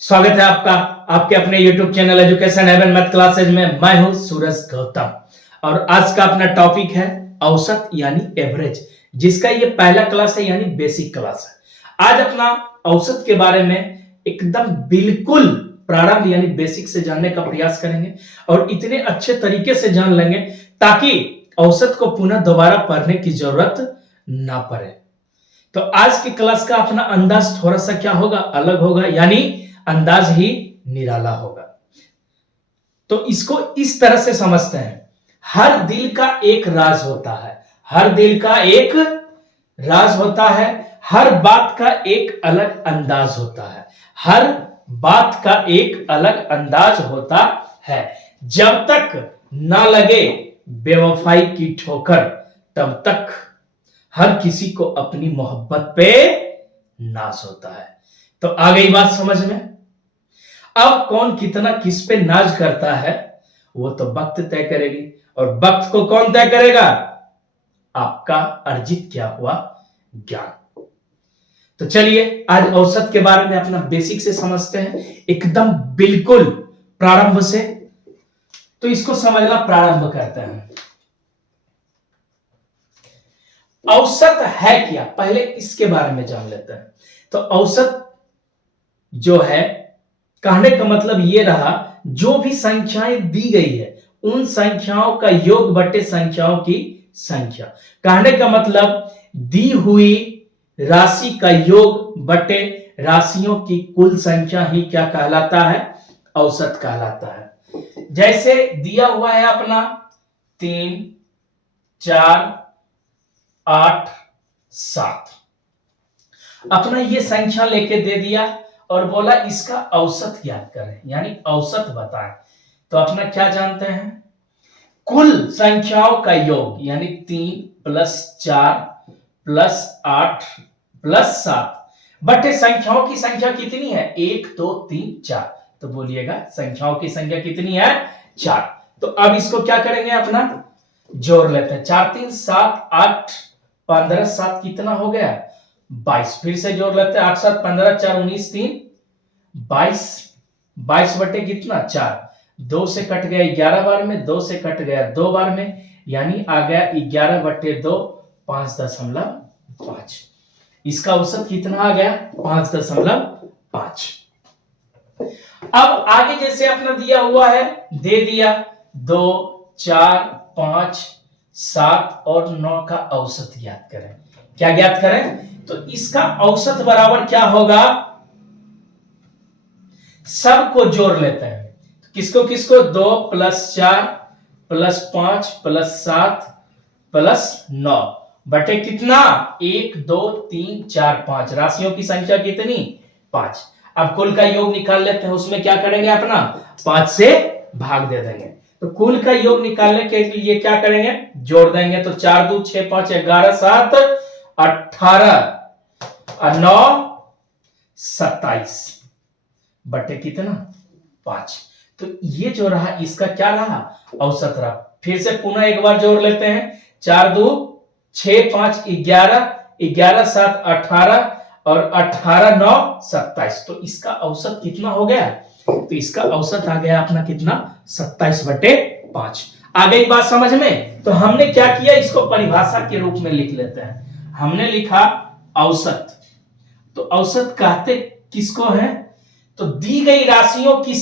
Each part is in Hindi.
स्वागत है आपका आपके अपने YouTube channel education heaven math classes में। मैं हूं सूरज गौतम और आज का अपना टॉपिक है औसत यानी एवरेज, जिसका ये पहला क्लास है यानी बेसिक क्लास है। आज अपना औसत के बारे में एकदम बिल्कुल प्रारंभ यानी बेसिक से जानने का प्रयास करेंगे और इतने अच्छे तरीके से जान लेंगे ताकि औसत को पुनः दोबारा पढ़ने की जरूरत ना पड़े। तो आज की क्लास का अपना अंदाज थोड़ा सा क्या होगा, अलग होगा, यानी अंदाज ही निराला होगा। तो इसको इस तरह से समझते हैं, हर दिल का एक राज होता है, हर दिल का एक राज होता है, हर बात का एक अलग अंदाज होता है, हर बात का एक अलग अंदाज होता है। जब तक ना लगे बेवफाई की ठोकर तब तक हर किसी को अपनी मोहब्बत पे नाज होता है। तो आ गई बात समझ में। अब कौन कितना किस पे नाज करता है वो तो वक्त तय करेगी, और वक्त को कौन तय करेगा? आपका अर्जित क्या हुआ ज्ञान। तो चलिए आज औसत के बारे में अपना बेसिक से समझते हैं, एकदम बिल्कुल प्रारंभ से। तो इसको समझना प्रारंभ करते हैं। औसत है क्या, पहले इसके बारे में जान लेते हैं। तो औसत जो है, कहने का मतलब यह रहा, जो भी संख्याएं दी गई है उन संख्याओं का योग बटे संख्याओं की संख्या। कहने का मतलब दी हुई राशि का योग बटे राशियों की कुल संख्या ही क्या कहलाता है? औसत कहलाता है। जैसे दिया हुआ है अपना 3, 4, 8, 7, अपना ये संख्या लेके दे दिया और बोला इसका औसत ज्ञात करें, यानी औसत बताएं। तो अपना क्या जानते हैं? कुल संख्याओं का योग, यानी 3 + 4 + 8 + 7 बटे संख्याओं की संख्या कितनी है? 1, 2, 3, 4। तो बोलिएगा संख्याओं की संख्या कितनी है? 4। तो अब इसको क्या करेंगे? अपना जोड़ लेते हैं। 4, 3, 7, 8, 15, 7 कितना हो गया? 22। फिर से जोड़ लेते हैं। 8, 7, 15, 4, 19, 3, 22। 22 बटे कितना? 4। 2 से कट गया 11 बार में, 2 से कट गया 2 बार में, यानी आ गया 11 बटे 2, 5.5। इसका औसत कितना आ गया? 5.5। अब आगे जैसे अपना दिया हुआ है, दे दिया 2, 4, 5, 7 और 9 का औसत ज्ञात करें। क्या ज्ञात करें? तो इसका औसत बराबर क्या होगा? सबको जोड़ लेते हैं। किसको किसको? 2 + 4 + 5 + 7 + 9 बटे कितना? 1, 2, 3, 4, 5। राशियों की संख्या कितनी? 5। अब कुल का योग निकाल लेते हैं। उसमें क्या करेंगे? अपना 5 से भाग दे देंगे। तो कुल का योग निकालने के लिए क्या करेंगे? जोड़ देंगे। तो 4, 2, 6, 5, 11, 7, 18 और 9, 27 बटे कितना? 5। तो ये जो रहा इसका क्या रहा? औसत रहा। फिर से पुनः एक बार जोड़ लेते हैं। 4, 2, 6, 5, 11, 11, 7, 18 और 18, 9, 27। तो इसका औसत कितना हो गया? तो इसका औसत आ गया अपना कितना? 27 बटे 5। आ गई बात समझ में? तो हमने क्या किया, इसको परिभाषा के रूप में लिख लेते हैं। हमने लिखा औसत। तो औसत कहते किसको है? तो दी गई राशियों की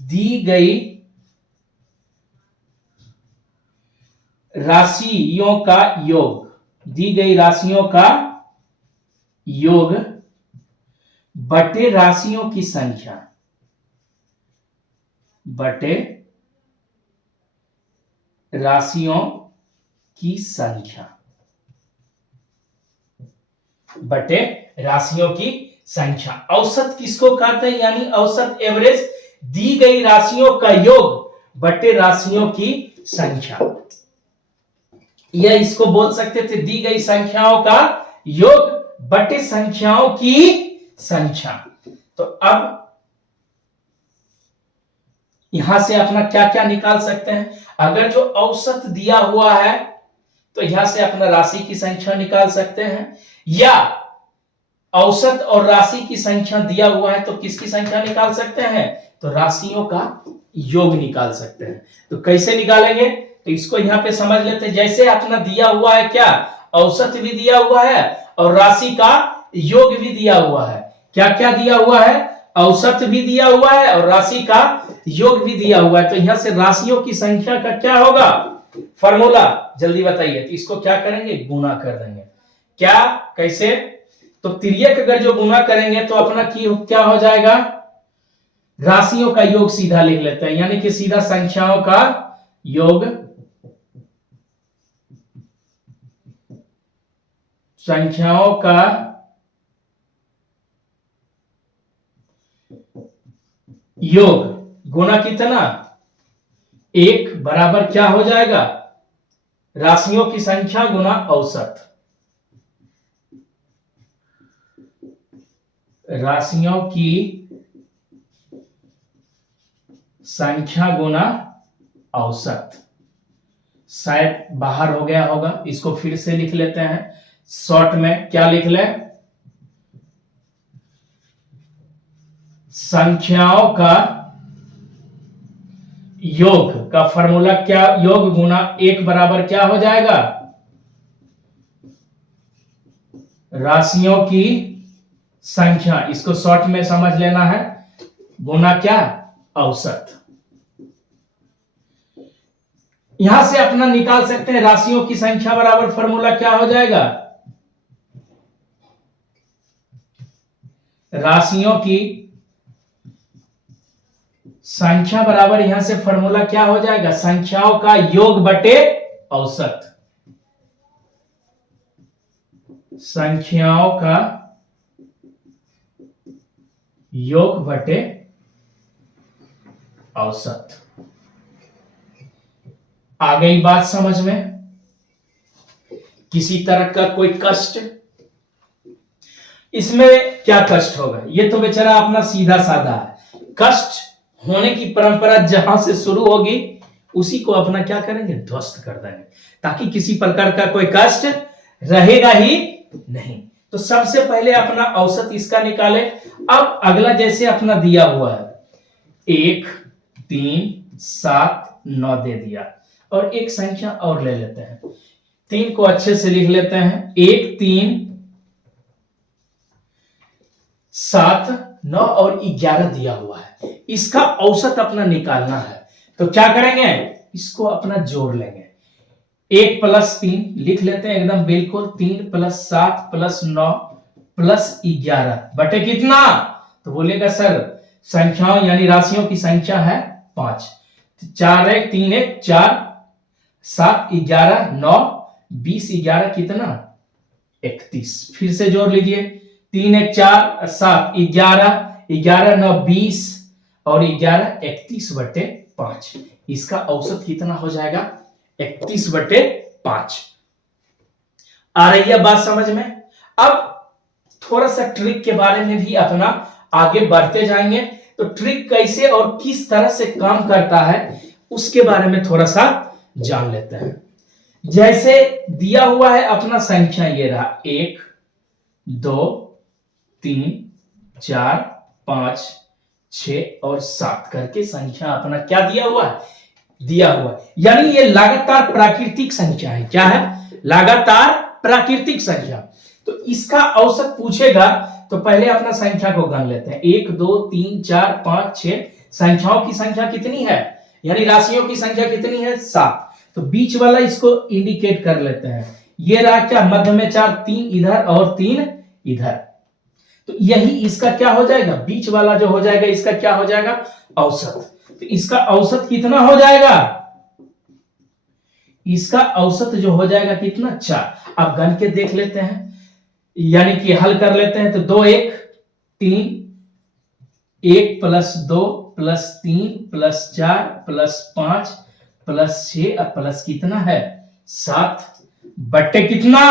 दी गई राशियों का योग, दी गई राशियों का योग बटे राशियों की संख्या, बटे राशियों की संख्या, बटे राशियों की संख्या। औसत किसको कहते हैं? यानी औसत एवरेज दी गई राशियों का योग बटे राशियों की संख्या, या इसको बोल सकते थे दी गई संख्याओं का योग बटे संख्याओं की संख्या। तो अब यहां से अपना क्या क्या निकाल सकते हैं? अगर जो औसत दिया हुआ है तो यहां से अपना राशि की संख्या निकाल सकते हैं, या औसत और राशि की संख्या दिया हुआ है तो किसकी संख्या निकाल सकते हैं? तो राशियों का योग निकाल सकते हैं। तो कैसे निकालेंगे? तो इसको यहां पे समझ लेते हैं। जैसे अपना दिया हुआ है क्या, औसत भी दिया हुआ है और राशि का योग भी दिया हुआ है। क्या क्या दिया हुआ है? औसत भी दिया हुआ है और राशि का योग भी दिया हुआ है। तो यहां से राशियों की संख्या का क्या होगा फॉर्मूला, जल्दी बताइए। तो इसको क्या करेंगे? गुना कर देंगे। क्या, कैसे? तो तिर्यक अगर जो गुना करेंगे तो अपना क्या हो जाएगा? राशियों का योग सीधा लिख लेते हैं, यानी कि सीधा संख्याओं का योग, संख्याओं का योग गुना कितना? 1 बराबर क्या हो जाएगा? राशियों की संख्या गुना औसत। राशियों की संख्या गुना औसत। शायद बाहर हो गया होगा, इसको फिर से लिख लेते हैं। शॉर्ट में क्या लिख ले? संख्याओं का योग का फॉर्मूला क्या? योग गुना 1 बराबर क्या हो जाएगा? राशियों की संख्या, इसको शॉर्ट में समझ लेना है, गुना क्या? औसत। यहां से अपना निकाल सकते हैं राशियों की संख्या बराबर फॉर्मूला क्या हो जाएगा? राशियों की संख्या बराबर यहां से फॉर्मूला क्या हो जाएगा? संख्याओं का योग बटे औसत। संख्याओं का योग बटे औसत। आ गई बात समझ में? किसी तरह का कोई कष्ट इसमें? क्या कष्ट होगा? ये तो बेचारा अपना सीधा साधा है। कष्ट होने की परंपरा जहां से शुरू होगी उसी को अपना क्या करेंगे? ध्वस्त कर देंगे, ताकि किसी प्रकार का कोई कष्ट रहेगा ही नहीं। तो सबसे पहले अपना औसत इसका निकाले। अब अगला जैसे अपना दिया हुआ है 1 3 7 9 दे दिया, और एक संख्या और ले लेते हैं। 3 को अच्छे से लिख लेते हैं। 1 3 7 9 और 11 दिया हुआ है। इसका औसत अपना निकालना है। तो क्या करेंगे? इसको अपना जोड़ लेंगे। 1 + 3 लिख लेते हैं एकदम बिल्कुल। 3 + 7 + 9 + 11 बटे कितना? तो बोलेगा सर संख्याओं यानी राशियों की संख्या है 5। 4 1 3 1 4 7 11 9 20 11 कितना? 31। फिर से जोड़ लीजिए। 3 1 4 7 11 11 9 20 और 11 31 बटे 5। इसका औसत कितना हो जाएगा? 31 बटे 5। आ रही है बात समझ में? अब थोड़ा सा ट्रिक के बारे में भी अपना आगे बढ़ते जाएंगे। तो ट्रिक कैसे और किस तरह से काम करता है उसके बारे में थोड़ा सा जान लेते हैं। जैसे दिया हुआ है अपना संख्या ये रहा 1 2 3 4 5 6 और 7 करके संख्या अपना क्या दिया हुआ है? दिया हुआ है। यानी ये लगातार प्राकृतिक संख्या है। क्या है? लगातार प्राकृतिक संख्या। तो इसका औसत पूछेगा तो पहले अपना संख्या को गण लेते हैं। 1 2 3 4 5 6 संख्याओं की संख्या कितनी है? यानी राशियों की संख्या कितनी है? 7। तो बीच वाला इसको इंडिकेट कर लेते हैं। ये रहा क्या? मध्य में 4, 3 इधर और 3 इधर। तो यही इसका क्या हो जाएगा? बीच वाला जो हो जाएगा इसका क्या हो जाएगा? औसत। तो इसका औसत कितना हो जाएगा? इसका औसत जो हो जाएगा कितना? 4। अब गण के देख लेते हैं, यानी कि हल कर लेते हैं। तो 2 1 3 1 + 2 + 3 + 4 + 5 + 6 और प्लस कितना है? 7 बट्टे कितना?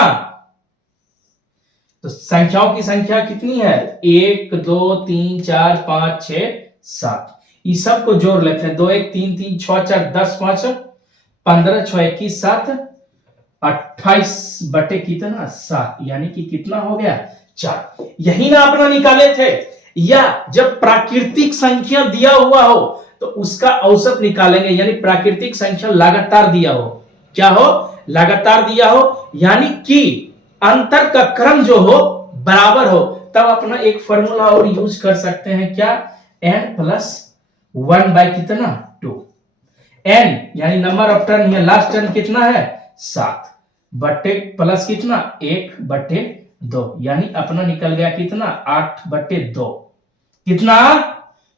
तो संख्याओं की संख्या कितनी है? 1 2 3 4 5 6 7। इस सब को जोड़ लेते हैं। 2 1 3 3 6 4 10 5 15 6 21 7 28 बटे कितना 7, यानी कि कितना हो गया 4। यही ना अपना निकाले थे। या जब प्राकृतिक संख्या दिया हुआ हो तो उसका औसत निकालेंगे, यानी प्राकृतिक संख्या लगातार दिया हो, क्या हो, लगातार दिया हो, यानी कि अंतर का क्रम जो हो बराबर हो, तब अपना एक फॉर्मूला और यूज कर सकते हैं, क्या, n+1 बाय कितना 2। n यानी नंबर ऑफ टर्न या लास्ट टर्न कितना है 7 बटे प्लस कितना 1/2, यानी अपना निकल गया कितना 8/2। कितना,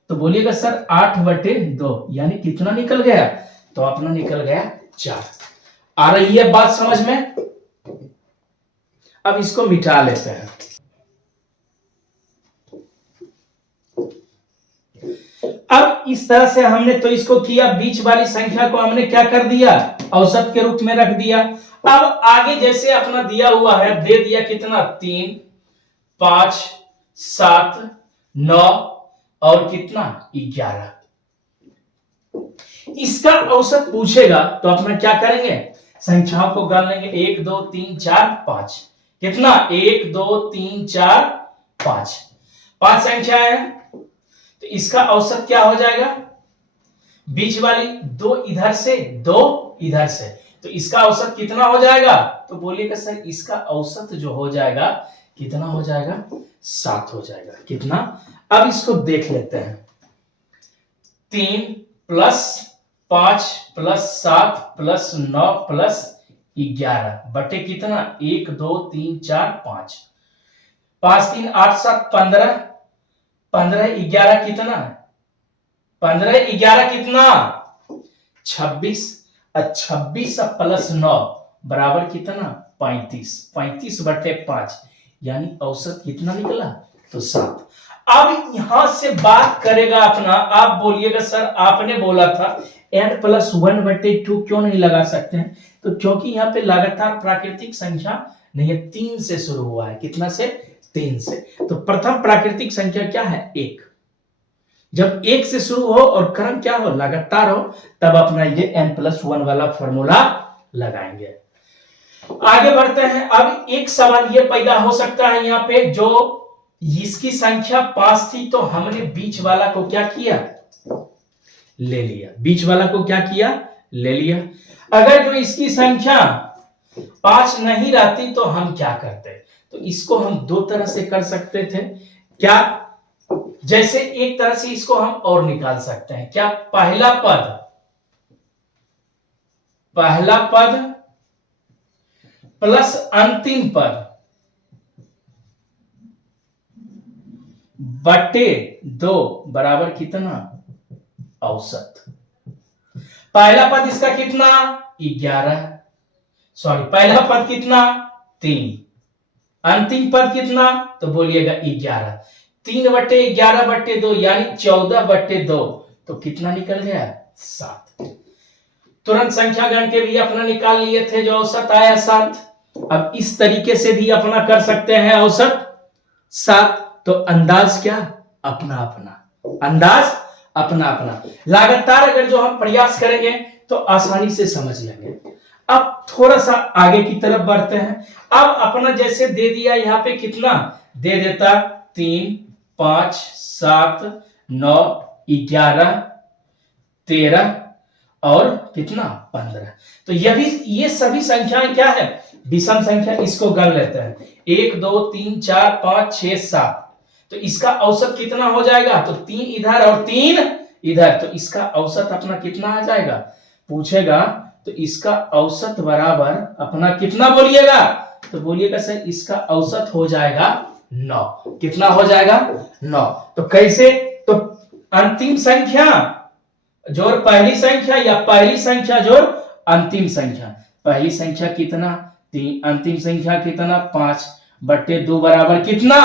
तो बोलिएगा सर 8/2, यानी कितना निकल गया, तो अपना निकल गया 4। आ रही है बात समझ में। अब इसको मिटा लेते हैं। अब इस तरह से हमने तो इसको किया, बीच वाली संख्या को हमने क्या कर दिया, औसत के रूप में रख दिया। अब आगे जैसे अपना दिया हुआ है, दे दिया कितना 3, 5, 7, 9 और कितना 11। इसका औसत पूछेगा तो अपना क्या करेंगे, संख्याओं को गण लेंगे, 1 2 3 4 5। कितना 1 2 3 4 5, 5 संख्या है, तो इसका औसत क्या हो जाएगा, बीच वाली 2 इधर से 2 इधर से, तो इसका औसत कितना हो जाएगा, तो बोलिएगा सर इसका औसत जो हो जाएगा कितना हो जाएगा 7 हो जाएगा। कितना, अब इसको देख लेते हैं, 3 + 5 + 7 + 9 + 11 बटे कितना 1 2 3 4 5, 5 3 8 7 15, 15 11 कितना, 15 11 कितना 26, 26 + 9 बराबर कितना 35, 35/5, यानी औसत कितना निकला, तो 7। अब यहां से बात करेगा अपना, आप बोलिएगा सर आपने बोला था n+1/2 क्यों नहीं लगा सकते हैं, तो क्योंकि यहाँ पे लगातार प्राकृतिक संख्या नहीं है, 3 से शुरू हुआ है, कितना से 3 से, तो प्रथम प्राकृतिक संख्या क्या है 1। जब 1 से शुरू हो और क्रम क्या हो लगातार हो, तब अपना ये n+1 वाला फॉर्मूला लगाएंगे। आगे बढ़ते हैं। अब एक सवाल ये पैदा हो सकता है यहाँ पे, जो इसकी संख्या 5 थी तो हमने बीच वाला को क्या किया, ले लिया, बीच वाला को क्या किया, ले लिया। अगर जो इसकी संख्या 5 नहीं रहती तो हम क्या करते, तो इसको हम 2 तरह से कर सकते थे, क्या, जैसे एक तरह से इसको हम और निकाल सकते हैं, क्या, पहला पद प्लस अंतिम पद बटे 2 बराबर कितना औसत। पहला पद इसका कितना 11, सॉरी पहला पद कितना 3, अंतिम पद कितना, तो बोलिएगा 11, 3/11/2 यानी 14/2, तो कितना निकल गया 7। तुरंत संख्या गण के भी अपना निकाल लिए थे, जो औसत आया 7। अब इस तरीके से भी अपना कर सकते हैं औसत 7, तो अंदाज क्या अपना अपना, अंदाज अपना अपना, लगातार अगर जो हम प्रयास करेंगे तो आसानी से समझ लेंगे। अब थोड़ा सा आगे की तरफ बढ़ते हैं। अब अपना जैसे दे दिया यहाँ पे कितना दे देता 3 5 7 9 11 13 और कितना 15, तो ये सभी संख्याएं क्या है विषम संख्या। इसको गण लेते हैं 1 2 3 4 5 6 7, तो इसका औसत कितना हो जाएगा, तो 3 इधर और 3 इधर, तो इसका औसत अपना कितना आ जाएगा पूछेगा, तो इसका औसत बराबर अपना कितना बोलिएगा, तो बोलिएगा सर इसका औसत हो जाएगा 9। कितना हो जाएगा 9। तो कैसे, तो अंतिम संख्या जोड़ पहली संख्या या पहली संख्या जोड़ अंतिम संख्या, पहली संख्या कितना 3, अंतिम संख्या कितना 5/2 बराबर कितना,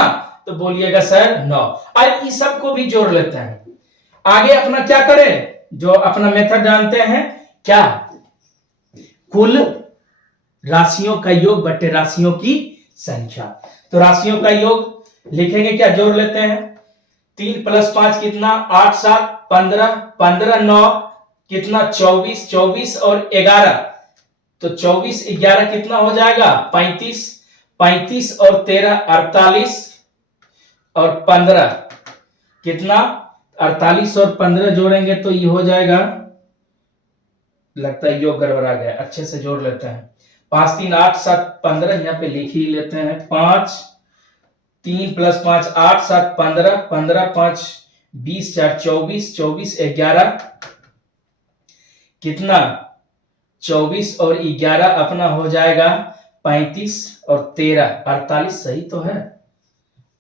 तो बोलिएगा सर 9। अब इस सब को भी जोड़ लेते हैं। आगे अपना क्या करें, जो अपना मेथड जानते हैं क्या, कुल राशियों का योग बटे राशियों की संख्या। तो राशियों का योग लिखेंगे क्या, जोड़ लेते हैं 3 + 5 कितना 8 7 15 15 9 कितना 24 24 और 11, तो 24 11 कितना हो जाएगा 35, 35 और 13 48 और 15 कितना 48 और 15 जोड़ेंगे तो ये हो जाएगा, लगता है योग गड़बड़ा गया, अच्छे से जोड़ लेते हैं। 5 3 8 7 15 यहाँ पे लिख ही लेते हैं। 5 3 + 5 8 7 15 15 5 20 4 24 24 11 कितना 24 और 11 अपना हो जाएगा 35 और 13 48, सही तो है।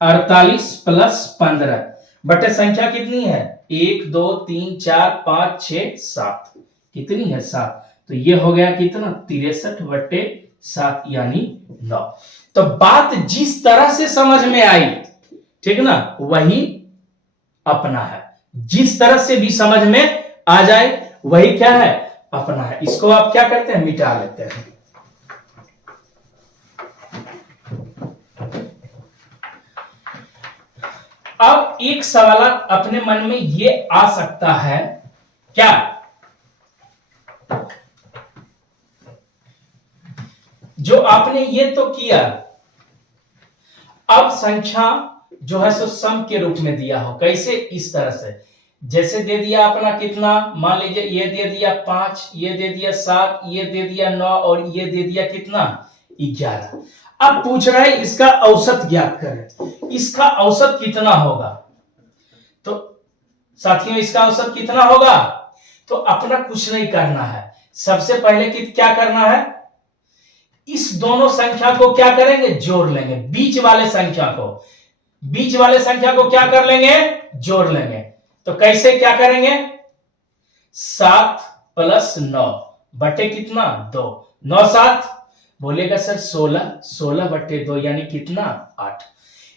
48 + 15 बटे संख्या कितनी है 1 2 3 4 5 6 7, कितनी है 7, तो ये हो गया कितना 63/7 यानी 9। तो बात जिस तरह से समझ में आई, ठीक ना, वही अपना है। जिस तरह से भी समझ में आ जाए वही क्या है अपना है। इसको आप क्या करते हैं मिटा लेते हैं। अब एक सवाल अपने मन में ये आ सकता है क्या, जो आपने ये तो किया, अब संख्या जो है सो सम के रूप में दिया हो, कैसे, इस तरह से, जैसे दे दिया अपना कितना, मान लीजिए ये दे दिया 5, ये दे दिया 7, ये दे दिया 9 और ये दे दिया कितना 11। अब पूछ रहा है इसका औसत ज्ञात करें, इसका औसत कितना होगा। तो साथियों इसका औसत कितना होगा, तो अपना कुछ नहीं करना है, सबसे पहले क्या करना है, इस दोनों संख्या को क्या करेंगे जोड़ लेंगे, बीच वाले संख्या को क्या कर लेंगे जोड़ लेंगे। तो कैसे क्या करेंगे 7 + 9 बटे कितना 2, 9 7 बोलेगा सर 16, 16/2 यानी कितना 8।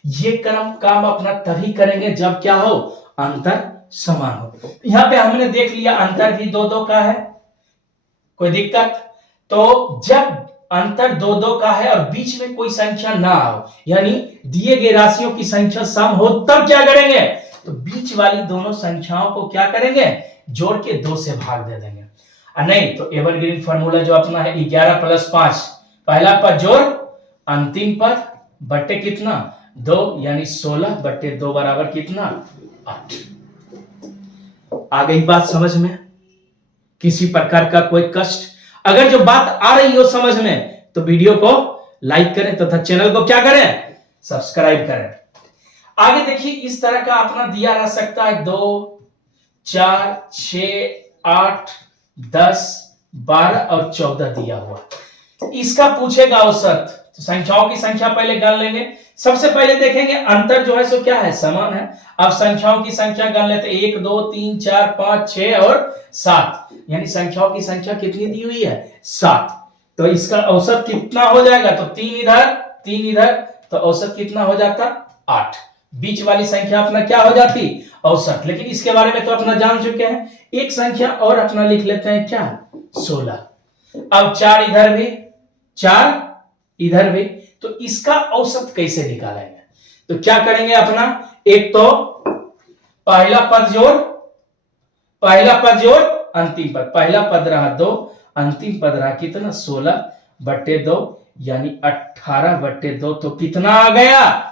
ये काम अपना तभी करेंगे जब क्या हो अंतर समान हो। यहां पे हमने देख लिया अंतर भी 2-2 का है, कोई दिक्कत, तो जब अंतर 2-2 का है और बीच में कोई संख्या ना हो, यानी दिए गए राशियों की संख्या सम हो, तब क्या करेंगे, तो बीच वाली दोनों संख्याओं को क्या करेंगे जोड़ के 2 से भाग दे देंगे। नहीं तो एवरग्रीन फार्मूला जो अपना है 11 + 5, पहला पद जोड़ अंतिम पद बटे कितना 2 यानी 16/2 बराबर कितना 8। आ गई बात समझ में, किसी प्रकार का कोई कष्ट, अगर जो बात आ रही हो समझ में तो वीडियो को लाइक करें तथा चैनल को क्या करें सब्सक्राइब करें। आगे देखिए इस तरह का अपना दिया रह सकता है 2 4 6 8 10 12 और 14 दिया हुआ, इसका पूछेगा औसत, तो संख्याओं की संख्या पहले गण लेंगे। सबसे पहले देखेंगे अंतर जो है सो क्या है समान है। अब संख्याओं की संख्या गण लेते 1 2 3 4 5 6 और 7, यानी संख्याओं की संख्या कितनी दी हुई है 7। तो इसका औसत कितना हो जाएगा, तो 3 इधर तो औसत कितना हो जाता 8। बीच वाली संख्या अपना क्या हो जाती औसत, लेकिन इसके बारे में तो अपना जान चुके हैं। एक संख्या और अपना लिख लेते हैं क्या 16। अब 4 इधर भी 4 इधर भी, तो इसका औसत कैसे निकालेंगे, तो क्या करेंगे अपना, एक तो पहला पद जोड़ अंतिम पद, पहला पद रहा 2, अंतिम पद रहा कितना 16/2 यानी 18/2, तो कितना आ गया,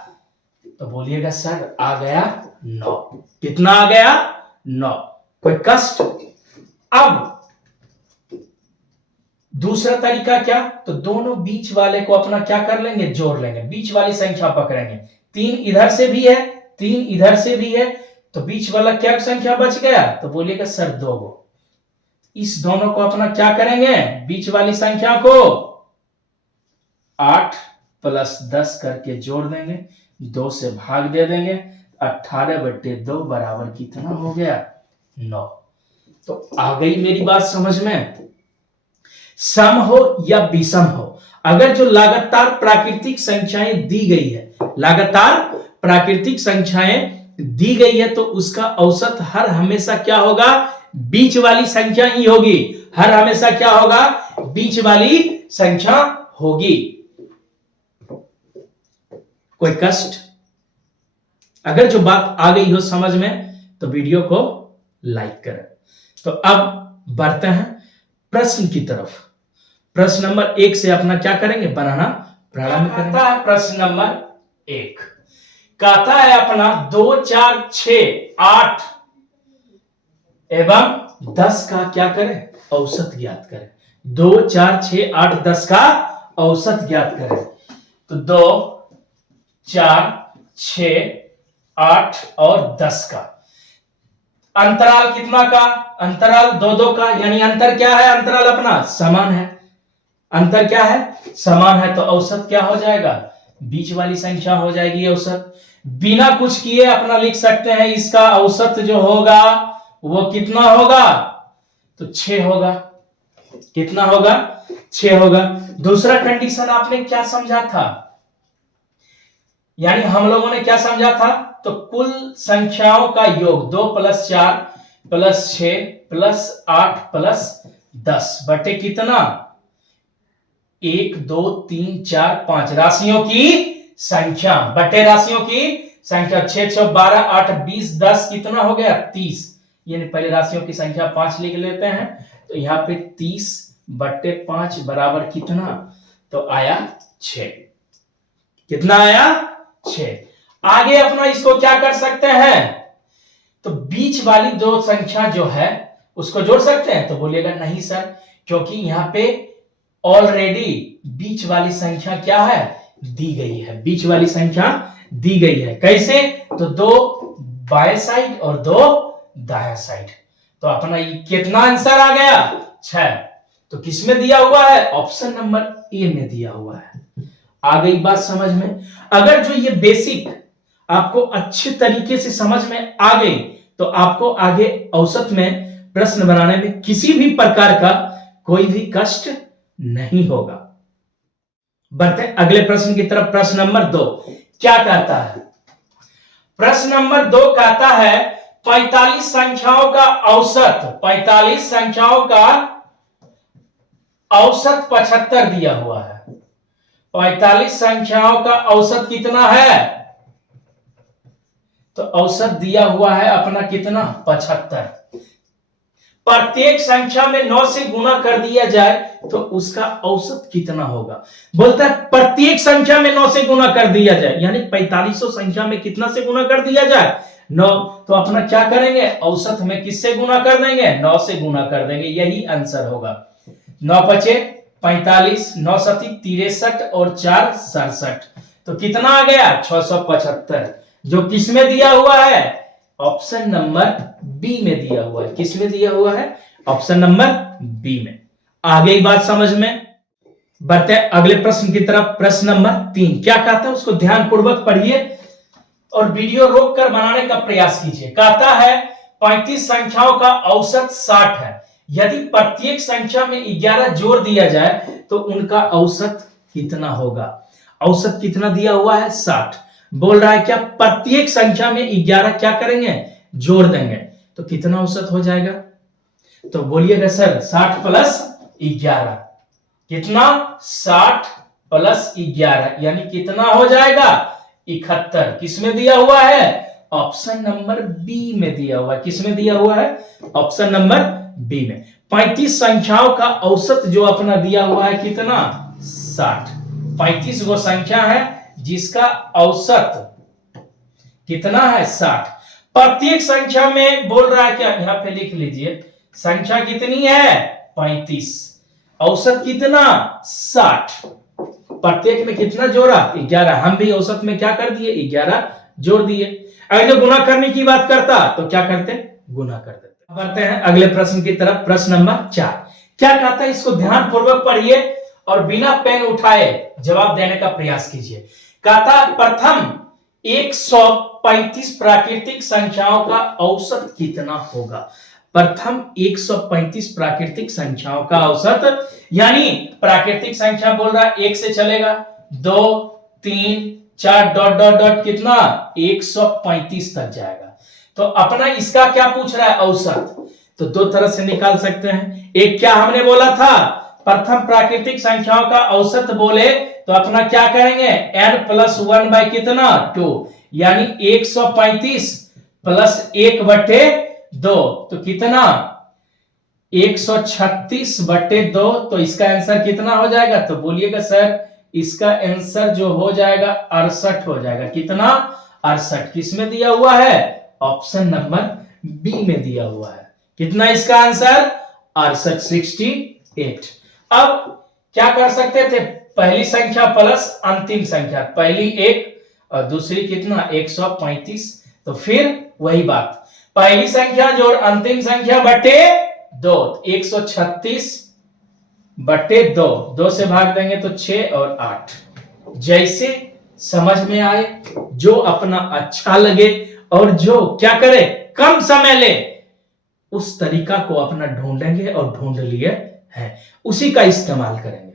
तो बोलिएगा सर आ गया 9। कितना आ गया 9, कोई कष्ट। अब दूसरा तरीका क्या, तो दोनों बीच वाले को अपना क्या कर लेंगे जोड़ लेंगे, बीच वाली संख्या पकड़ेंगे, 3 इधर से भी है 3 इधर से भी है, तो बीच वाला क्या संख्या बच गया, तो बोलिएगा सर 2 गो। इस दोनों को अपना क्या करेंगे बीच वाली संख्या को 8 + 10 करके जोड़ देंगे, 2 से भाग दे देंगे, 18/2 बराबर कितना हो गया 9। तो आ गई मेरी बात समझ में। सम हो या विषम हो, अगर जो लगातार प्राकृतिक संख्याएं दी गई है, लगातार प्राकृतिक संख्याएं दी गई है, तो उसका औसत हर हमेशा क्या होगा बीच वाली संख्या ही होगी, हर हमेशा क्या होगा बीच वाली संख्या होगी। कोई कष्ट, अगर जो बात आ गई हो समझ में तो वीडियो को लाइक करें। तो अब बढ़ते हैं प्रश्न की तरफ। प्रश्न नंबर 1 से अपना क्या करेंगे, बनाना प्रारंभ करेंगे। प्रश्न नंबर 1 कहता है अपना 2, 4, 6, 8 एवं 10 का क्या करें, औसत ज्ञात करें। 2, 4, 6, 8, 10 का औसत ज्ञात करें। तो 2, 4, 6, 8 और 10 का अंतराल कितना का, अंतराल 2, 2 का, यानी अंतर क्या है, अंतराल अपना समान है, अंतर क्या है, समान है। तो औसत क्या हो जाएगा, बीच वाली संख्या हो जाएगी औसत। बिना कुछ किए अपना लिख सकते हैं, इसका औसत जो होगा वो कितना होगा, तो 6 होगा। कितना होगा, 6 होगा। दूसरा कंडीशन आपने क्या समझा था, यानी हम लोगों ने क्या समझा था, तो कुल संख्याओं का योग 2 + 4 + 6 + 8 + 10 बटे कितना, 1, 2, 3, 4, 5 राशियों की संख्या बटे राशियों की संख्या। 6, 6, 12, 8, 20, 10 कितना हो गया, 30। यानी पहले राशियों की संख्या 5 लिख लेते हैं, तो यहाँ पे 30 बटे 5 बराबर कितना, तो आया 6। कितना आया, 6। आगे अपना इसको क्या कर सकते हैं, तो बीच वाली दो संख्या जो है उसको जोड़ सकते हैं। तो बोलिएगा नहीं सर, क्योंकि यहाँ पे ऑलरेडी बीच वाली संख्या क्या है, दी गई है, बीच वाली संख्या दी गई है। कैसे, तो 2 बाएं साइड और 2 दाया साइड। तो अपना ये कितना आंसर आ गया, 6। तो किसमें दिया हुआ है, ऑप्शन नंबर ए में दिया हुआ है। आ गई बात समझ में। अगर जो ये बेसिक आपको अच्छे तरीके से समझ में आ गई, तो आपको आगे औसत में प्रश्न बनाने में किसी भी प्रकार का कोई भी कष्ट नहीं होगा। बढ़ते अगले प्रश्न की तरफ। प्रश्न नंबर 2 क्या कहता है, प्रश्न नंबर 2 कहता है 45 संख्याओं का औसत, 45 संख्याओं का औसत 75 दिया हुआ है। 45 संख्याओं का औसत कितना है, तो औसत दिया हुआ है अपना कितना, 75। प्रत्येक संख्या में 9 से गुना कर दिया जाए तो उसका औसत कितना होगा। बोलता है प्रत्येक संख्या में 9 से गुना कर दिया जाए, यानी 4500 संख्या में कितना से गुना कर दिया जाए, 9। तो अपना क्या करेंगे, औसत में किससे गुना कर देंगे, 9 से गुना कर देंगे, यही आंसर होगा। 9 × 5 = 45, 9 × 7 = 63 और 4 = 67। तो कितना आ गया, 675, जो किसमें दिया हुआ है, ऑप्शन नंबर बी में दिया हुआ है। किसमें दिया हुआ है, ऑप्शन नंबर बी में। आ गई बात समझ में। बढ़ते अगले प्रश्न की तरफ। प्रश्न नंबर 3 क्या कहता है, उसको ध्यान पूर्वक पढ़िए और वीडियो रोक कर बनाने का प्रयास कीजिए। कहता है 35 संख्याओं का औसत 60 है, यदि प्रत्येक संख्या में 11 जोड़ दिया जाए तो उनका औसत कितना होगा। औसत कितना दिया हुआ है, 60। बोल रहा है क्या, प्रत्येक संख्या में 11 क्या करेंगे, जोड़ देंगे, तो कितना औसत हो जाएगा। तो बोलिएगा सर 60 + 11 कितना, 60 + 11 यानी कितना हो जाएगा, 71। किसमें दिया हुआ है, ऑप्शन नंबर बी में दिया हुआ है। किसमें दिया हुआ है, ऑप्शन नंबर बी में। 35 संख्याओं का औसत जो अपना दिया हुआ है कितना, 60। 35 वो संख्या है जिसका औसत कितना है, 60। प्रत्येक संख्या में बोल रहा है क्या, यहां पे लिख लीजिए, संख्या कितनी है, 35, औसत कितना, 60। प्रत्येक में कितना जोड़ा, 11। हम भी औसत में क्या कर दिए, 11 जोड़ दिए। अगर जो गुना करने की बात करता तो क्या करते, गुना कर देते। बढ़ते हैं अगले प्रश्न की तरफ। प्रश्न नंबर 4 क्या कहता है, इसको ध्यान पूर्वक पढ़िए और बिना पेन उठाए जवाब देने का प्रयास कीजिए। कहता प्रथम 135 प्राकृतिक संख्याओं का औसत कितना होगा। प्रथम 135 प्राकृतिक संख्याओं का औसत, यानी प्राकृतिक संख्या बोल रहा है 1 से चलेगा, 2, 3, 4 डॉट डॉट डॉट कितना, 135 तक जाएगा। तो अपना इसका क्या पूछ रहा है, औसत। तो दो तरह से निकाल सकते हैं। एक क्या हमने बोला था, प्रथम प्राकृतिक संख्याओं का औसत बोले तो अपना क्या करेंगे, n + 1 बाय कितना, 2, यानी 135 + 1/2 तो कितना, 136 बटे 2, तो इसका आंसर कितना हो जाएगा? तो बोलिएगा सर इसका आंसर जो हो जाएगा 68 हो जाएगा। कितना? 68। किसमें दिया हुआ है? ऑप्शन नंबर बी में दिया हुआ है। कितना इसका आंसर? 68, 68। अब क्या कर सकते थे? पहली संख्या प्लस अंतिम संख्या, पहली 1 और दूसरी कितना? 135। तो फिर वही बात, पहली संख्या जोड़ अंतिम संख्या बटे 2, 136 बटे 2, 2 से भाग देंगे तो 6 और 8। जैसे समझ में आए, जो अपना अच्छा लगे और जो क्या करे कम समय ले, उस तरीका को अपना ढूंढेंगे और ढूंढ लिए है, उसी का इस्तेमाल करेंगे।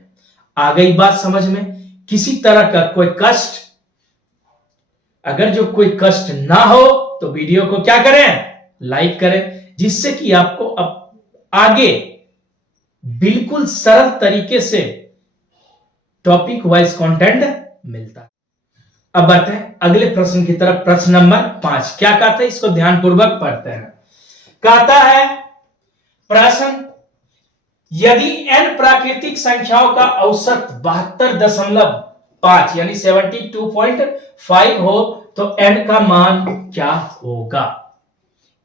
आ गई बात समझ में? किसी तरह का कोई कष्ट, अगर जो कोई कष्ट ना हो तो वीडियो को क्या करें? लाइक करें, जिससे कि आपको अब आगे बिल्कुल सरल तरीके से टॉपिक वाइज कंटेंट मिलता है। अब बढ़ते हैं अगले प्रश्न की तरफ। प्रश्न नंबर 5 क्या कहता है, इसको ध्यानपूर्वक पढ़ते हैं। कहता है प्रश्न, यदि n प्राकृतिक संख्याओं का औसत 72.5 यानी 72.5 हो तो n का मान क्या होगा?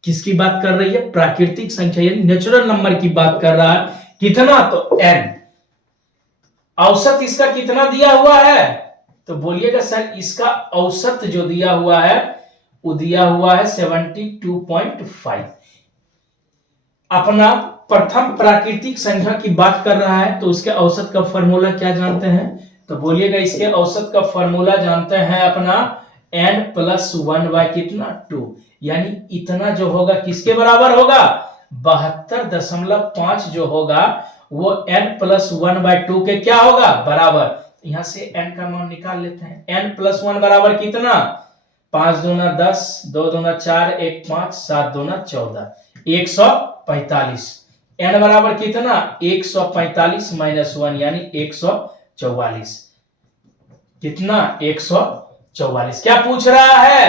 किसकी बात कर रही है? प्राकृतिक संख्या यानी नेचुरल नंबर की बात कर रहा है। कितना? तो n। औसत इसका कितना दिया हुआ है? तो बोलिएगा सर इसका औसत जो दिया हुआ है वो दिया हुआ है 72.5। अपना प्रथम प्राकृतिक संख्या की बात कर रहा है तो उसके औसत का फॉर्मूला क्या जानते हैं? तो बोलिएगा इसके औसत का फॉर्मूला जानते हैं अपना n प्लस 1 बाय कितना? 2, यानी इतना जो होगा किसके बराबर होगा? 72.5 जो होगा वो n प्लस 1 बाय 2 के क्या होगा? बराबर। यहां से n का मान निकाल लेते हैं। n प्लस 1 बराबर कितना? 5 दूना 10, 2 दूना 4, 1 5, 7 दूना 14, 145। n बराबर कितना? 145 माइनस 1 यानी 144। कितना? 144। क्या पूछ रहा है?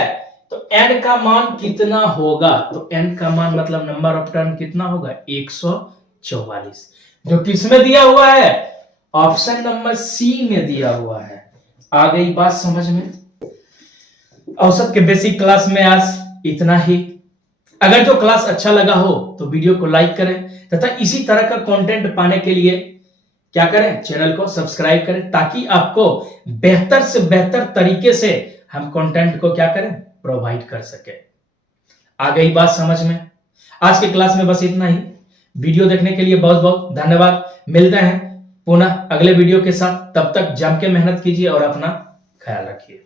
तो n का मान कितना होगा? तो n का मान मतलब नंबर ऑफ टर्म कितना होगा? 144, जो किसमें दिया हुआ है? ऑप्शन नंबर सी में दिया हुआ है। आ गई बात समझ में? औसत के बेसिक क्लास में आज इतना ही। अगर जो क्लास अच्छा लगा हो तो वीडियो को लाइक करें तथा इसी तरह का कंटेंट पाने के लिए क्या करें? चैनल को सब्सक्राइब करें, ताकि आपको बेहतर से बेहतर तरीके से हम कंटेंट को क्या करें? प्रोवाइड कर सके। आ गई बात समझ में? आज के क्लास में बस इतना ही। वीडियो देखने के लिए बहुत बहुत धन्यवाद। मिलते हैं पुनः अगले वीडियो के साथ। तब तक जम के मेहनत कीजिए और अपना ख्याल रखिए।